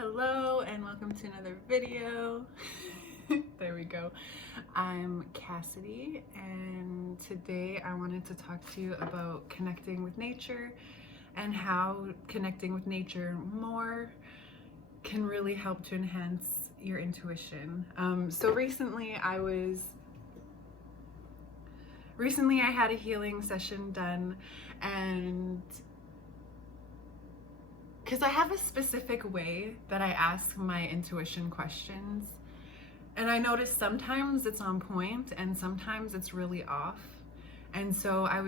Hello and welcome to another video. There we go. I'm Cassidy and today I wanted to talk to you about connecting with nature and how connecting with nature more can really help to enhance your intuition. So recently I had a healing session done, and because I have a specific way that I ask my intuition questions, and I notice sometimes it's on point and sometimes it's really off. And so that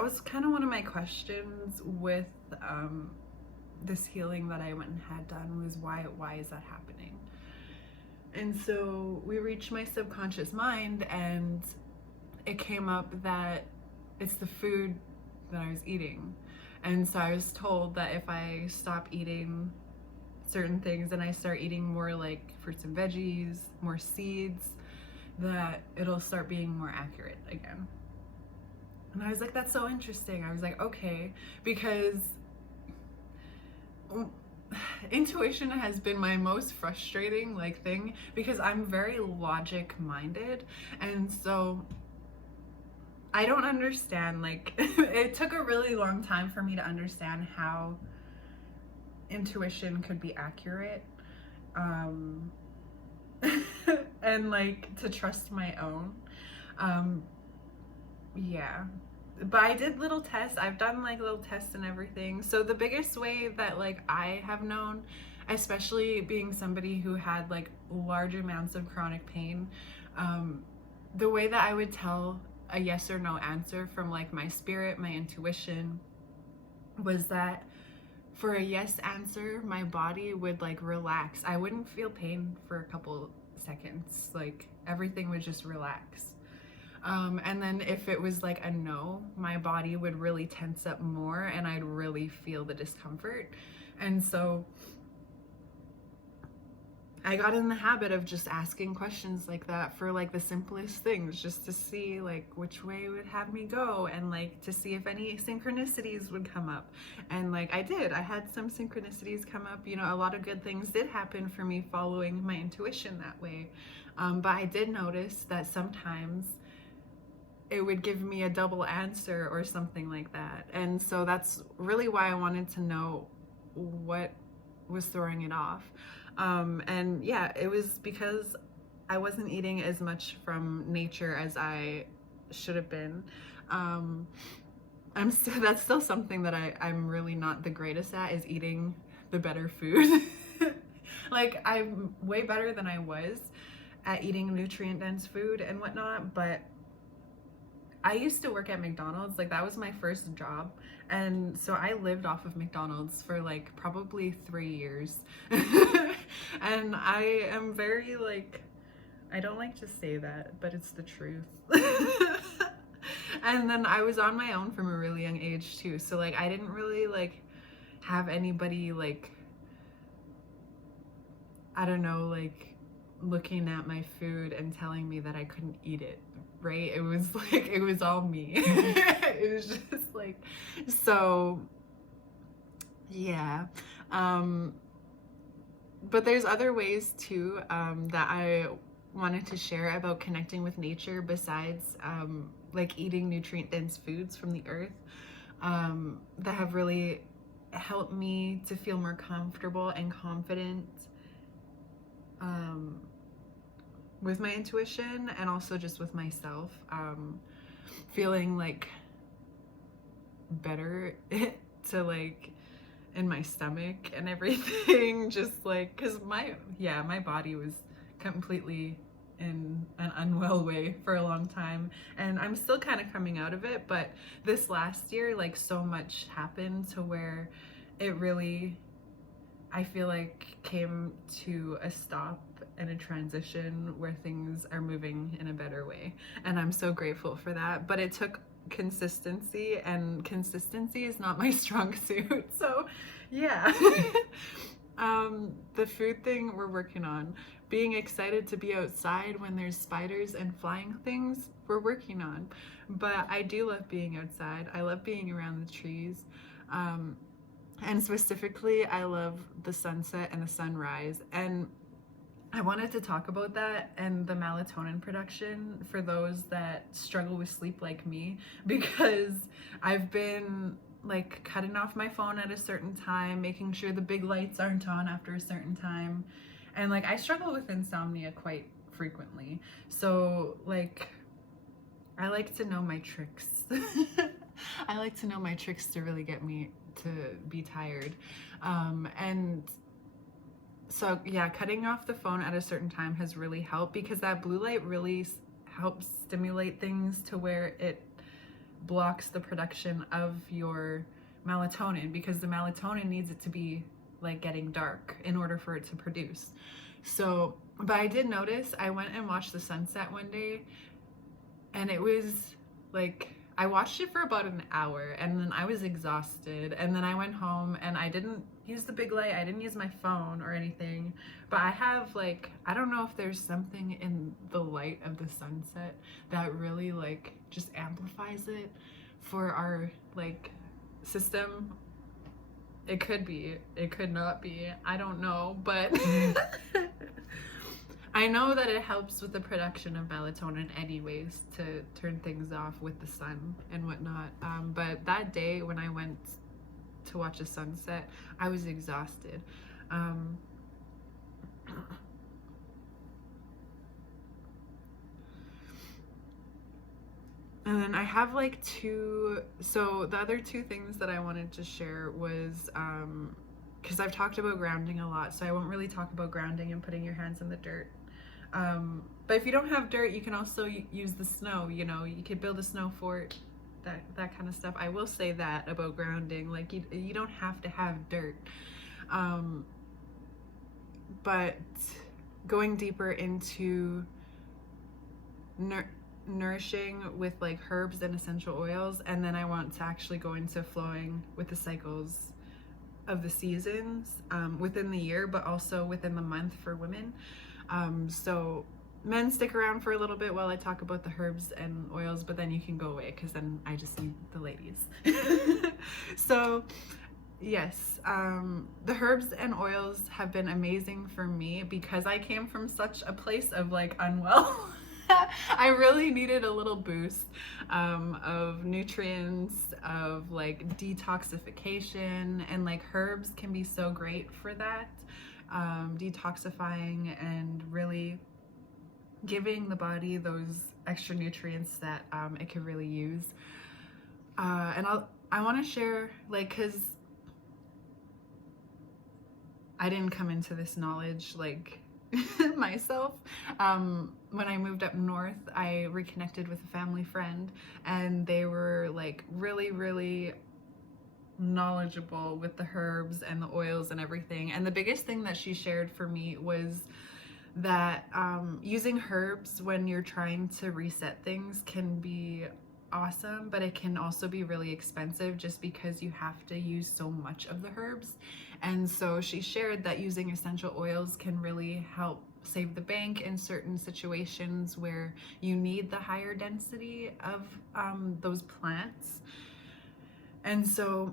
was kind of one of my questions with this healing that I went and had done, was why is that happening? And so we reached my subconscious mind, and it came up that it's the food that I was eating. And so I was told that if I stop eating certain things and I start eating more like fruits and veggies, more seeds, that it'll start being more accurate again. And I was like, that's so interesting. I was like, okay, because intuition has been my most frustrating thing, because I'm very logic minded, and so I don't understand, it took a really long time for me to understand how intuition could be accurate, and to trust my own. Yeah, but I did little tests. I've done little tests and everything. So the biggest way that I have known, especially being somebody who had large amounts of chronic pain, the way that I would tell a yes or no answer from my spirit, my intuition, was that for a yes answer, my body would relax. I wouldn't feel pain for a couple seconds. Everything would just relax. And then if it was a no, my body would really tense up more and I'd really feel the discomfort. And so I got in the habit of just asking questions like that for the simplest things, just to see which way it would have me go, and to see if any synchronicities would come up. And I had some synchronicities come up. A lot of good things did happen for me following my intuition that way. But I did notice that sometimes it would give me a double answer or something like that. And so that's really why I wanted to know what was throwing it off. And yeah, it was because I wasn't eating as much from nature as I should have been. That's still something that I'm really not the greatest at, is eating the better food. I'm way better than I was at eating nutrient dense food and whatnot, but I used to work at McDonald's. That was my first job. And so I lived off of McDonald's for probably 3 years. And I am very I don't like to say that, but it's the truth. And then I was on my own from a really young age too. So I didn't really have anybody I don't know, looking at my food and telling me that I couldn't eat it, right? It was it was all me. It was just so yeah. But there's other ways too that I wanted to share about connecting with nature besides eating nutrient dense foods from the earth, that have really helped me to feel more comfortable and confident with my intuition, and also just with myself, feeling better to in my stomach and everything, just because my body was completely in an unwell way for a long time, and I'm still kind of coming out of it. But this last year, so much happened to where it really, I feel came to a stop and a transition where things are moving in a better way. And I'm so grateful for that. But it took consistency, and consistency is not my strong suit. So yeah. The food thing we're working on. Being excited to be outside when there's spiders and flying things, we're working on. But I do love being outside. I love being around the trees. And specifically, I love the sunset and the sunrise. And I wanted to talk about that and the melatonin production for those that struggle with sleep like me, because I've been like cutting off my phone at a certain time, making sure the big lights aren't on after a certain time. And like I struggle with insomnia quite frequently. So like I like to know my tricks. I like to know my tricks to really get me to be tired. And so yeah, cutting off the phone at a certain time has really helped, because that blue light really helps stimulate things to where it blocks the production of your melatonin, because the melatonin needs it to be like getting dark in order for it to produce. So, but I did notice, I went and watched the sunset one day, and it was like, I watched it for about an hour and then I was exhausted, and then I went home and I didn't use the big light, I didn't use my phone or anything, but I have like, I don't know if there's something in the light of the sunset that really like just amplifies it for our like system. It could be, it could not be, I don't know, but I know that it helps with the production of melatonin anyways, to turn things off with the sun and whatnot. But that day when I went to watch a sunset, I was exhausted. And then I have like so the other two things that I wanted to share was, because I've talked about grounding a lot, so I won't really talk about grounding and putting your hands in the dirt. But if you don't have dirt, you can also use the snow, you know, you could build a snow fort, that kind of stuff. I will say that about grounding, like you don't have to have dirt. But going deeper into nourishing with like herbs and essential oils, and then I want to actually go into flowing with the cycles of the seasons within the year, but also within the month for women. So men, stick around for a little bit while I talk about the herbs and oils, but then you can go away because then I just need the ladies. So yes, the herbs and oils have been amazing for me because I came from such a place of like unwell. I really needed a little boost of nutrients, of like detoxification, and like herbs can be so great for that, detoxifying and really giving the body those extra nutrients that it could really use. And I want to share, like, because I didn't come into this knowledge like myself. When I moved up north, I reconnected with a family friend, and they were like really knowledgeable with the herbs and the oils and everything. And the biggest thing that she shared for me was that using herbs when you're trying to reset things can be awesome, but it can also be really expensive just because you have to use so much of the herbs. And so she shared that using essential oils can really help save the bank in certain situations where you need the higher density of those plants. And so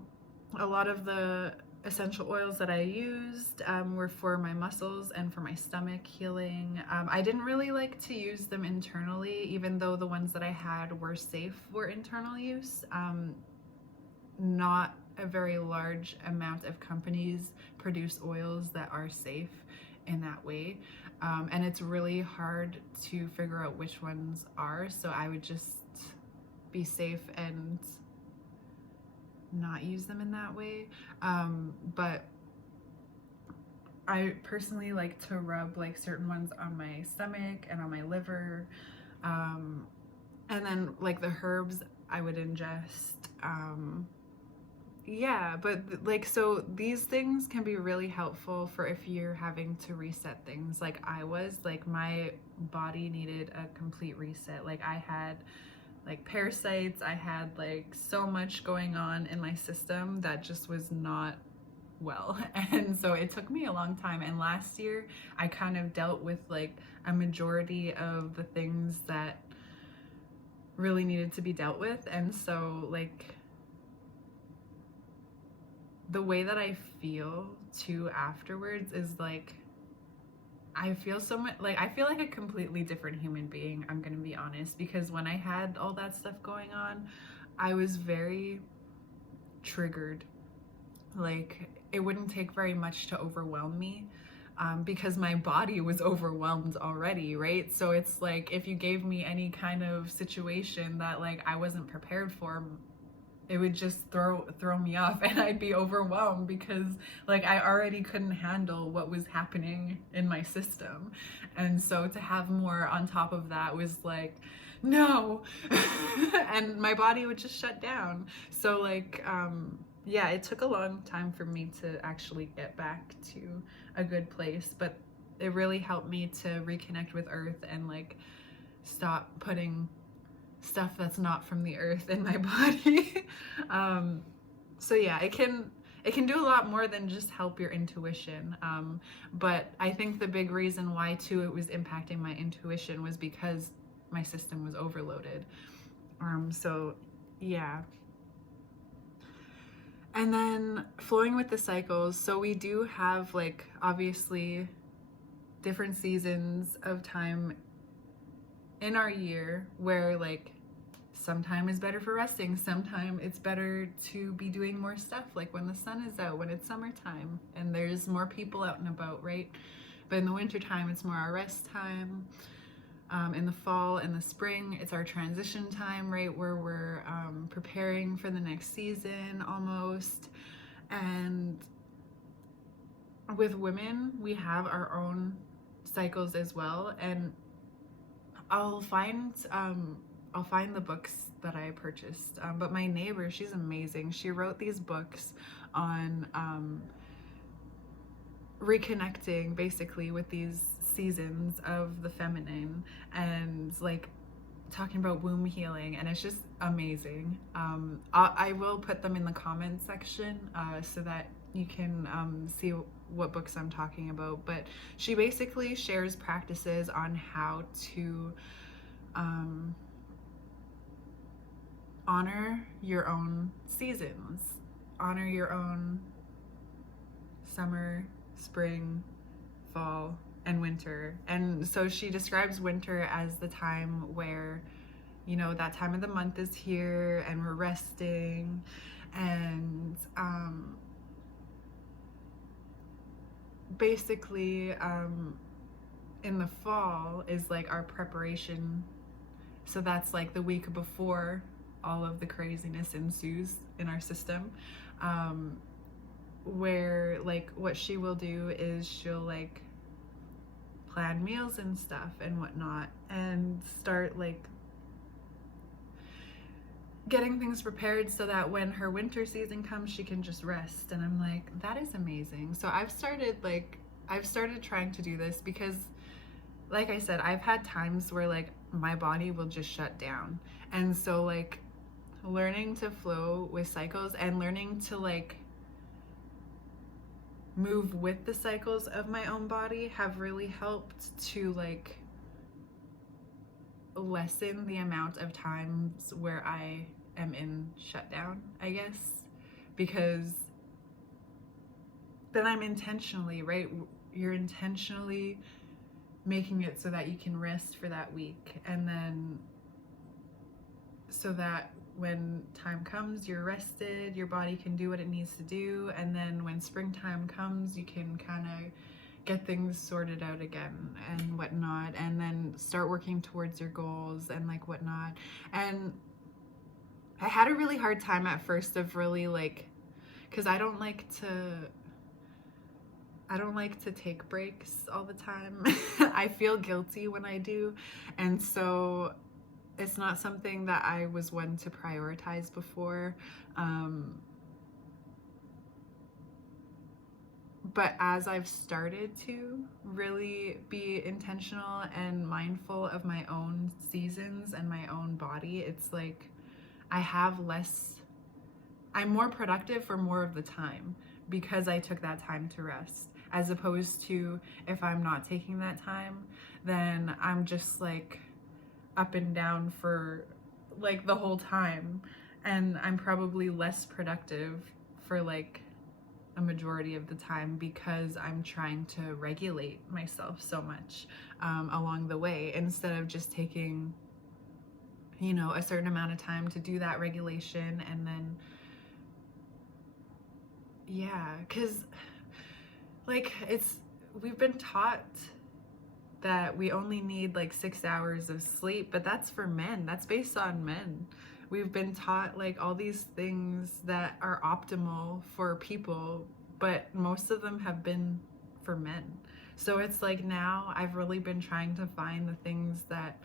a lot of the essential oils that I used were for my muscles and for my stomach healing. I didn't really like to use them internally, even though the ones that I had were safe for internal use. Not a very large amount of companies produce oils that are safe in that way. And it's really hard to figure out which ones are. So I would just be safe and not use them in that way. But I personally like to rub like certain ones on my stomach and on my liver. And then like the herbs I would ingest. Yeah, but like, so these things can be really helpful for if you're having to reset things. Like I was, like my body needed a complete reset. Like I had like parasites, I had like so much going on in my system that just was not well. And so it took me a long time. And last year I kind of dealt with like a majority of the things that really needed to be dealt with. And so like the way that I feel too afterwards is like, I feel so much like, I feel like a completely different human being, I'm gonna be honest, because when I had all that stuff going on, I was very triggered. Like, it wouldn't take very much to overwhelm me, because my body was overwhelmed already, right? So it's like, if you gave me any kind of situation that like I wasn't prepared for, it would just throw me off, and I'd be overwhelmed because like I already couldn't handle what was happening in my system. And so to have more on top of that was like, no. And my body would just shut down. So like, yeah, it took a long time for me to actually get back to a good place, but it really helped me to reconnect with earth and like stop putting stuff that's not from the earth in my body. So yeah, it can do a lot more than just help your intuition. But I think the big reason why too it was impacting my intuition was because my system was overloaded. So yeah. And then flowing with the cycles. So we do have like obviously different seasons of time in our year where like sometime is better for resting, sometime it's better to be doing more stuff, like when the sun is out, when it's summertime and there's more people out and about, right? But in the wintertime it's more our rest time. In the fall and the spring it's our transition time, right, where we're preparing for the next season almost. And with women we have our own cycles as well, and I'll find the books that I purchased, but my neighbor, she's amazing. She wrote these books on reconnecting basically with these seasons of the feminine and like talking about womb healing, and it's just amazing. I will put them in the comments section so that you can see what books I'm talking about, but she basically shares practices on how to honor your own seasons, honor your own summer, spring, fall, and winter. And so she describes winter as the time where, you know, that time of the month is here and we're resting. And basically in the fall is like our preparation. So that's like the week before all of the craziness ensues in our system, where like what she will do is she'll like plan meals and stuff and whatnot and start like getting things prepared so that when her winter season comes she can just rest. And I'm like, that is amazing. So I've started trying to do this because like I said, I've had times where like my body will just shut down. And so like learning to flow with cycles and learning to like move with the cycles of my own body have really helped to like lessen the amount of times where I am in shutdown, I guess, because then I'm intentionally, right? You're intentionally making it so that you can rest for that week, and then so that when time comes you're rested, your body can do what it needs to do, and then when springtime comes you can kind of get things sorted out again and whatnot, and then start working towards your goals and like whatnot. And I had a really hard time at first of really like, because I don't like to take breaks all the time. I feel guilty when I do, and so it's not something that I was one to prioritize before. But as I've started to really be intentional and mindful of my own seasons and my own body, it's like I'm more productive for more of the time because I took that time to rest, as opposed to if I'm not taking that time, then I'm just like up and down for like the whole time, and I'm probably less productive for like a majority of the time because I'm trying to regulate myself so much along the way, instead of just taking, you know, a certain amount of time to do that regulation. And then, yeah, because like we've been taught that we only need like 6 hours of sleep, but that's for men. That's based on men. We've been taught like all these things that are optimal for people, but most of them have been for men. So it's like now I've really been trying to find the things that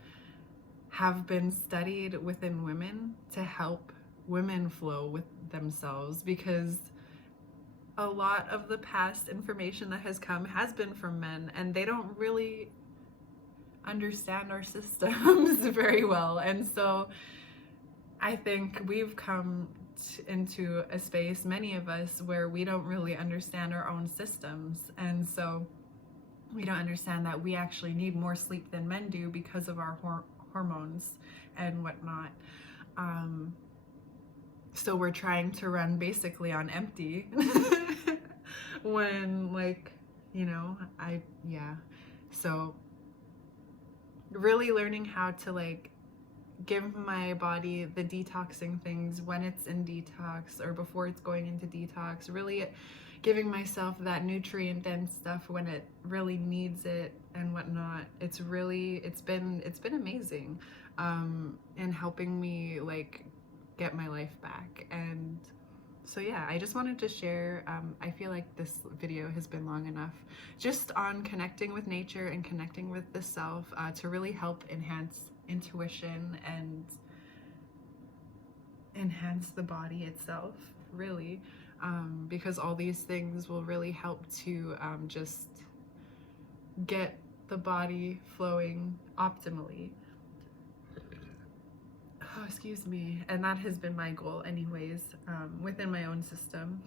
have been studied within women to help women flow with themselves, because a lot of the past information that has come has been from men, and they don't really understand our systems very well. And so I think we've come into a space, many of us, where we don't really understand our own systems. And so we don't understand that we actually need more sleep than men do because of our hormones and whatnot. So we're trying to run basically on empty when, like, you know, so really learning how to like give my body the detoxing things when it's in detox or before it's going into detox, really giving myself that nutrient dense stuff when it really needs it and whatnot. It's been amazing in helping me like get my life back. And so yeah, I just wanted to share, I feel like this video has been long enough, just on connecting with nature and connecting with the self to really help enhance intuition and enhance the body itself, really, because all these things will really help to just get the body flowing optimally. Oh, excuse me. And that has been my goal anyways, within my own system,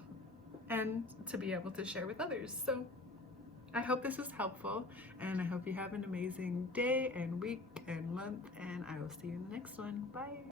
and to be able to share with others. So I hope this is helpful, and I hope you have an amazing day and week and month, and I will see you in the next one. Bye.